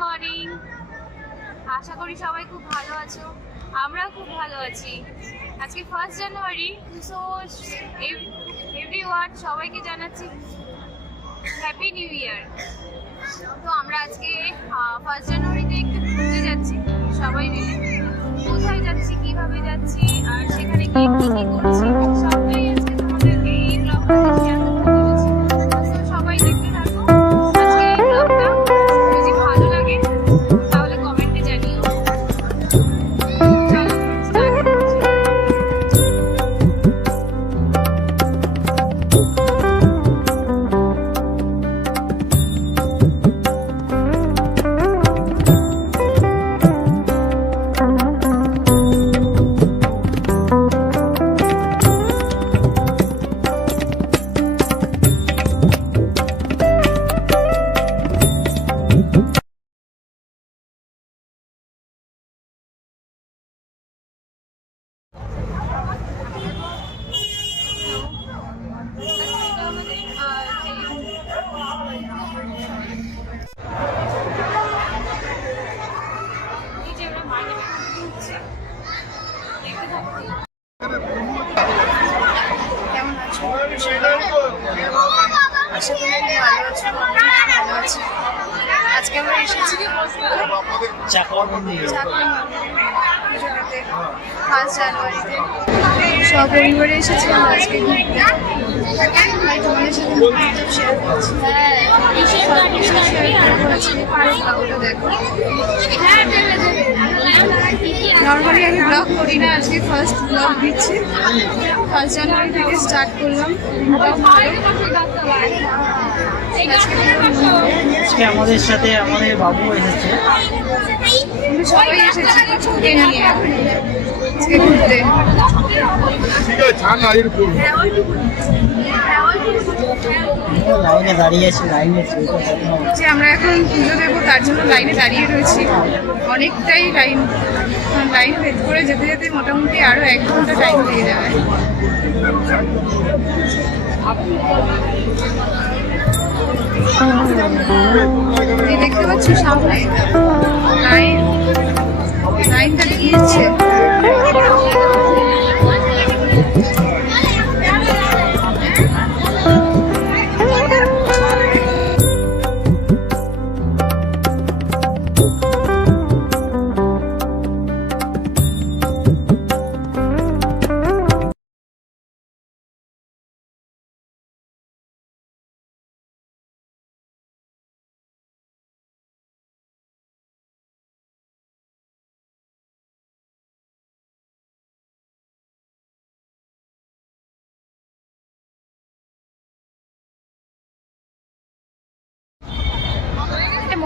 Morning. আশা করি সবাই খুব ভালো আছো, আমরা খুব ভালো আছি। আজকে 1 জানুয়ারি, সো এভরিওয়ান সবাইকে জানাচ্ছি হ্যাপি নিউ ইয়ার। তো আমরা আজকে 1 জানুয়ারিতে একটু ঘুরতে যাচ্ছি সবাই মিলে। কোথায় যাচ্ছি, কিভাবে যাচ্ছি, আর সেখানে গিয়ে কি কি করছি সবটাই আজকে তোমাদেরকে এই ব্লগটাতে শেয়ার করতে চলেছি। তো সবাই দেখতে থাকো আজকে এই ব্লগটা। যদি ভালো লাগে তাহলে কমেন্টে জানিও। চলো স্টার্ট করছি। কেমন আছো? আশা করি ভালো আছো। ভালো আছি। আজকে আমরা এসেছি চাকর মন্দির পুজোটাতে 1 জানুয়ারিতে সপরিবারে এসেছিলাম আজকে ঘুরতে। ভাই তোমাদের সাথে সব শেয়ার করছি। সব কিছু শেয়ার করবো আজকে। ব্লগটা দেখো। নর্মালি আমি ব্লগ করি না, আজকে ফার্স্ট ব্লগ দিচ্ছি। 1 জানুয়ারি থেকে স্টার্ট করলাম ব্লগ। আজকে আমাদের সাথে আমাদের বাবু এসেছে। সবাই এসেছি ওকে নিয়ে আজকে ঘুরতে। লাইনে দাঁড়িয়ে আছি, যে আমরা এখন পুজো দেবো তার জন্য লাইনে দাঁড়িয়ে রয়েছি। অনেকটাই লাইন ভেদ করে যেতে যেতে মোটামুটি আরো 1 ঘন্টা টাইম লেগে যাবে। এই দেখতে পাচ্ছ সামনে লাইনটা দিয়েছে।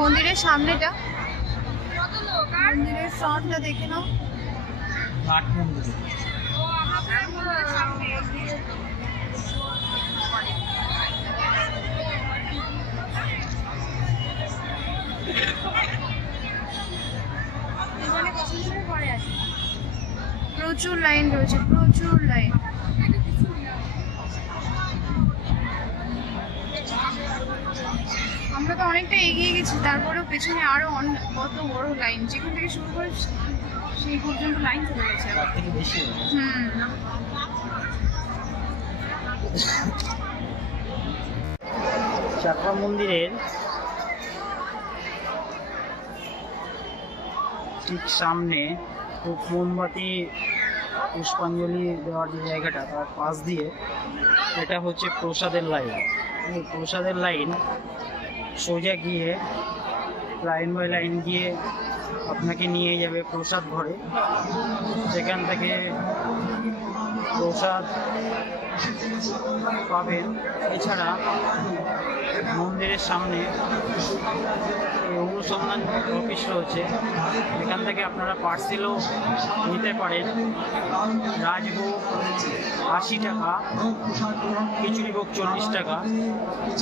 মন্দিরের সামনেটা, মন্দিরের ফ্রন্টটা দেখে নাও। ঘাট মন্দির। প্রচুর লাইন রয়েছে, প্রচুর লাইন। আমরা তো অনেকটা এগিয়ে গেছি, তারপরেও পেছনে আরো কত বড় লাইন। যেখান থেকে শুরু করে সেই পর্যন্ত লাইন চলে গেছে। চাকরা মন্দিরের ঠিক সামনে খুব মোমবাতি পুষ্পাঞ্জলি দেওয়ার যে জায়গাটা, তার পাশ দিয়ে এটা হচ্ছে প্রসাদের লাইন। এই প্রসাদের লাইন সোজা গিয়ে লাইন বাই লাইন গিয়ে আপনাকে নিয়ে যাবে প্রসাদ ঘরে। সেখান থেকে প্রসাদ পাবেন। এছাড়া মন্দিরের সামনে অনুসন্ধান অফিস রয়েছে, এখান থেকে আপনারা পার্সেলও নিতে পারেন। রাজভোগ 80 টাকা, খিচুড়ি ভোগ 40 টাকা,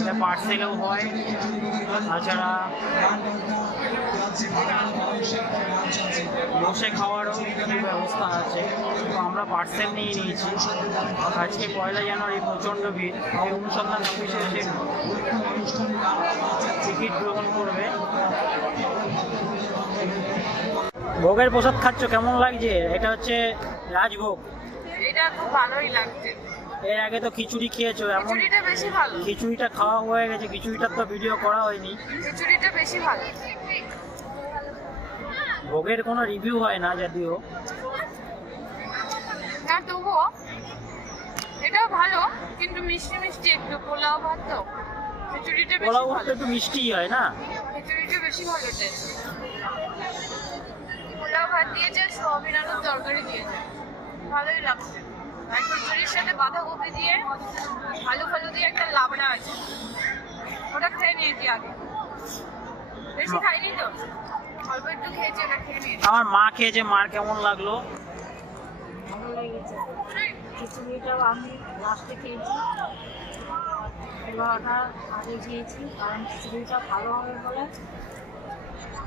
এটা পার্সেলও হয়। তাছাড়া বসে খাওয়ারও ব্যবস্থা আছে। তো আমরা পার্সেল নিয়ে নিয়েছি। আজকে 1 জানুয়ারি প্রচণ্ড ভিড়। এই অনুসন্ধান অফিসে এসে টিকিট গ্রহণ করবে। ভোগের প্রসাদ খাচ্ছ, কেমন লাগছে? এটা হচ্ছে রাজভোগ। এটা খুব ভালোই লাগছে। এর আগে তো খিচুড়ি খেয়েছো, এমন খিচুড়িটা বেশি ভালো। খিচুড়িটা খাওয়া হয়ে গেছে, খিচুড়িটার তো ভিডিও করা হয়নি। খিচুড়িটা বেশি ভালো। ভোগের কোনো রিভিউ হয় না যদিও। না তবুও এটাও ভালো, কিন্তু মিষ্টি মিষ্টি একটু। পোলাও ভাত তো, খিচুড়িটা বেশি পোলাও ভালো। একটু মিষ্টি হয় না? খিচুড়িটা বেশি ভালো টেস্ট। পোলাও ভাত দিয়েছে, সোয়াবিন আলুর তরকারি দিয়েছে, ভালোই লাগছে। আর খিচুড়ির সাথে বাঁধাকপি দিয়ে আলু ফালু দিয়ে একটা লাবড়া আছে, ওটা খেয়ে নিয়েছি আগে। বেশি খাইনি তো, অল্প একটু খেয়েছি, ওটা খেয়ে নিয়েছি। আমার মা খেয়েছে, মার কেমন লাগলো? ভালো লেগেছে। খিচুড়িটাও আমি লাস্টে খেয়েছি, পোলাওটা আগে খেয়েছি, কারণ খিচুড়িটা ভালো হবে বলে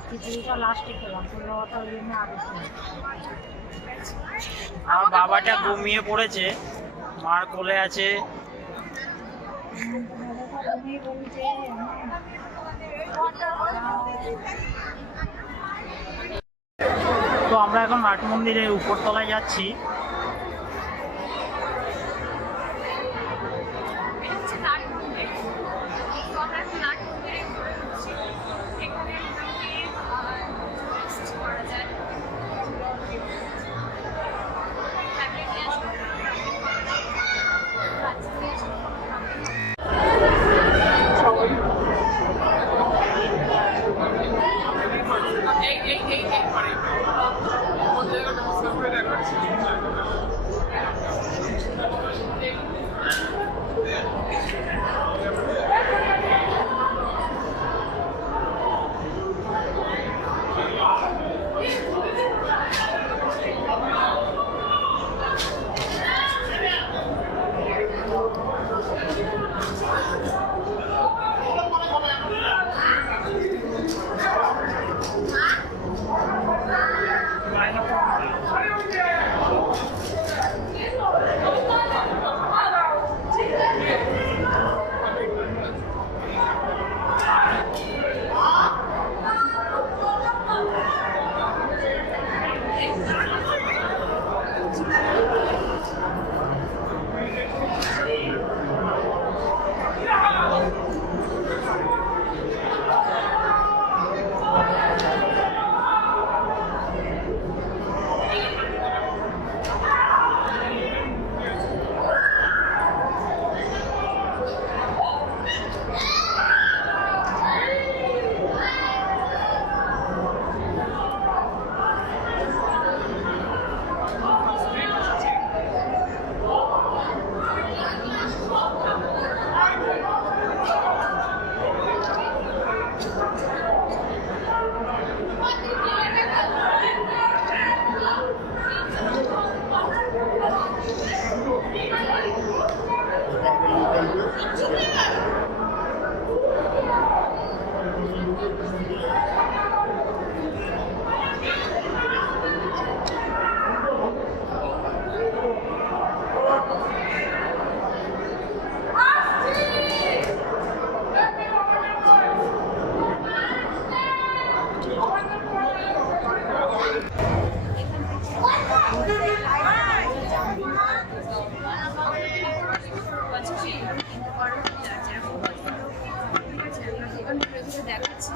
খিচুড়িটা লাস্টে খেলাম, পোলাওটা ওই জন্য আগে খেলাম। আমার বাবাটা ঘুমিয়ে পড়েছে, মার কোলে আছে। তুমি বলছে তো আমরা এখন নাট মন্দিরের উপরতলায় যাচ্ছি। এটা হচ্ছে নাট মন্দির। তো আমরা এখন নাট মন্দিরে ঘুরে ঢুকছি। এখানে মোটামুটি rest করা যায়। Family নিয়ে আসলে বাচ্চা নিয়ে আসলে দেখাচ্ছি।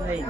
লাইন